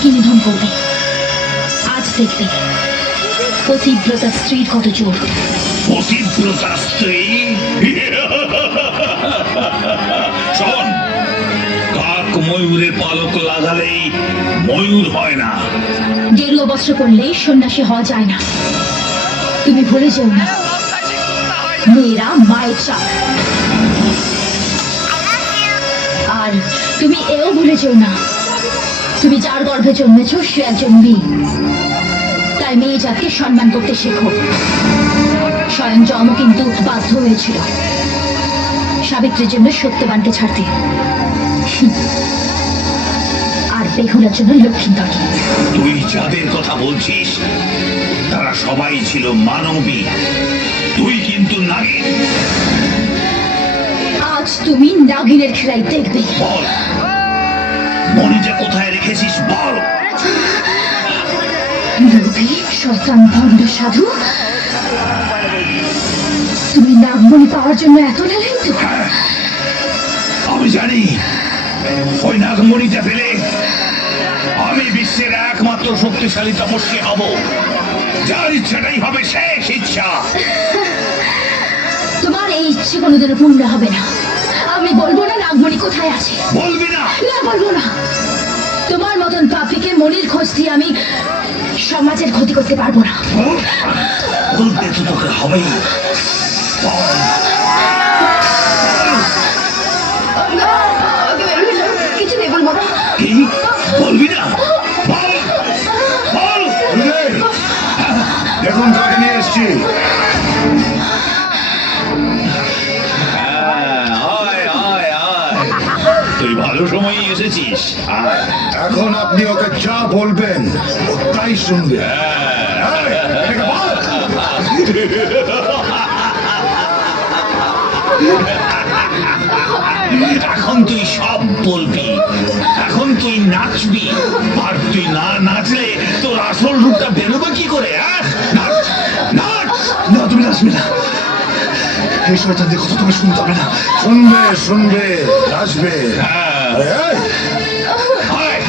কি নিধন করবে। আজ দেখবে পতিব্রতা স্ত্রীর কত জোর। পতিব্রতা স্ত্রী? শোন, কাক ময়ূরের পালক লাগালেই ময়ূর হয় না। গেরুয়া বস্ত্র পরলেই সন্ন্যাসী হওয়া যায় না। তুমি ভুলে যেও না, মেয়েরা মায়ের চাপ। আর তুমি এও ভুলে যেও না, তুমি যার গর্ভে জন্মেছ সে একজন মেয়ে। তাই মেয়ে জাতকে সম্মান করতে শেখো। স্বয়ং যম কিন্তু বাধ্য হয়েছিল সাবিত্রীর জন্য সত্যবানকে ছাড়তে, আর বেহুলার জন্য লক্ষ্মীন্দরকে। তুই যাদের কথা বলছিস তারা সবাই ছিল মানবী, তুই কিন্তু নাগিন। আজ তুমি নাগিনের খেলাই দেখবে। বল, মণিটা কোথায় রেখেছিস বল। লোভী শয়তান ভণ্ড সাধু, তুমি নাগমণি পাওয়ার জন্য এত লালায়িত। আমি জানি ওই নাগমণিটা পেলে আমি বিশ্বের একমাত্র শক্তিশালী তপস্বী হব, যার ইচ্ছাটাই হবে শেষ ইচ্ছা। তোমার এই ইচ্ছে কোনোদিনও পূর্ণ হবে না। আমি বলবো না নাগমণি কোথায় আছে। বলবি না? না, বলবো না। তোমার মতন পাপীকে মনির খোঁজ দিয়ে আমি সমাজের ক্ষতি করতে পারবো না। বলতে তো তোকে হবেই। কিছু নেই, বলবো না। কি বলবি না? বল বল। দেখুন কাকে নিয়ে এসছি। তুই ভালো সময়ই এসেছিস। এখন আপনি ওকে যা বলবেন ও তাই শুনবে। এই, এটাকে বল। এখন তুই সব বলবি, এখন তুই নাচবি, আর তুই না নাচলে তোর আসল রূপটা বেরোবে কি করে? নাচ নাচ। না, তুমি নাচবে না। এই শয়তানদের কথা তুমি শুনতে হবে না। শুনবে শুনবে, নাচবে। আরে, এই, আয়।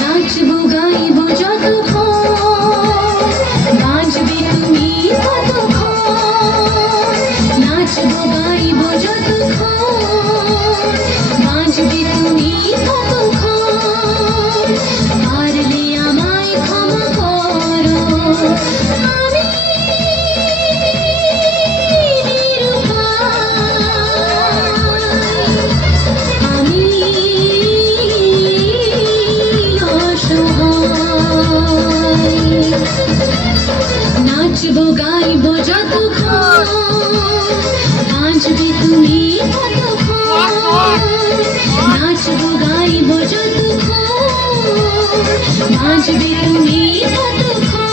নাচবো গাইবো যতক্ষণ, নাচবে তুমি ততক্ষণ। নাচবো গাইবো যতক্ষণ, নাচবে তুমি ততক্ষণ। পারলে আমায় ক্ষমা করো, আমি আমি নাচবো গাইবো যতক্ষণ, নাচবে তুমি ততক্ষণ। নাচবো গাইবো যতক্ষণ, নাচবে তুমি ততক্ষণ।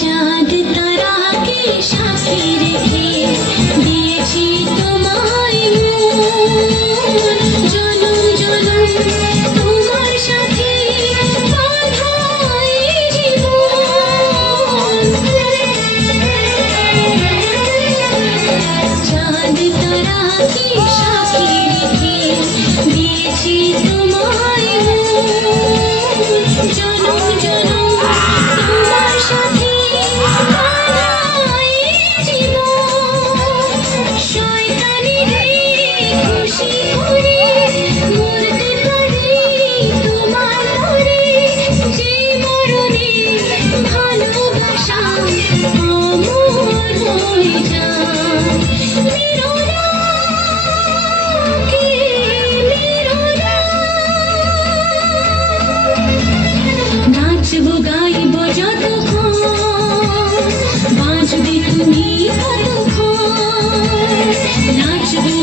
চাঁদ তারাকে সাথে রেখে দিয়ে নাচবো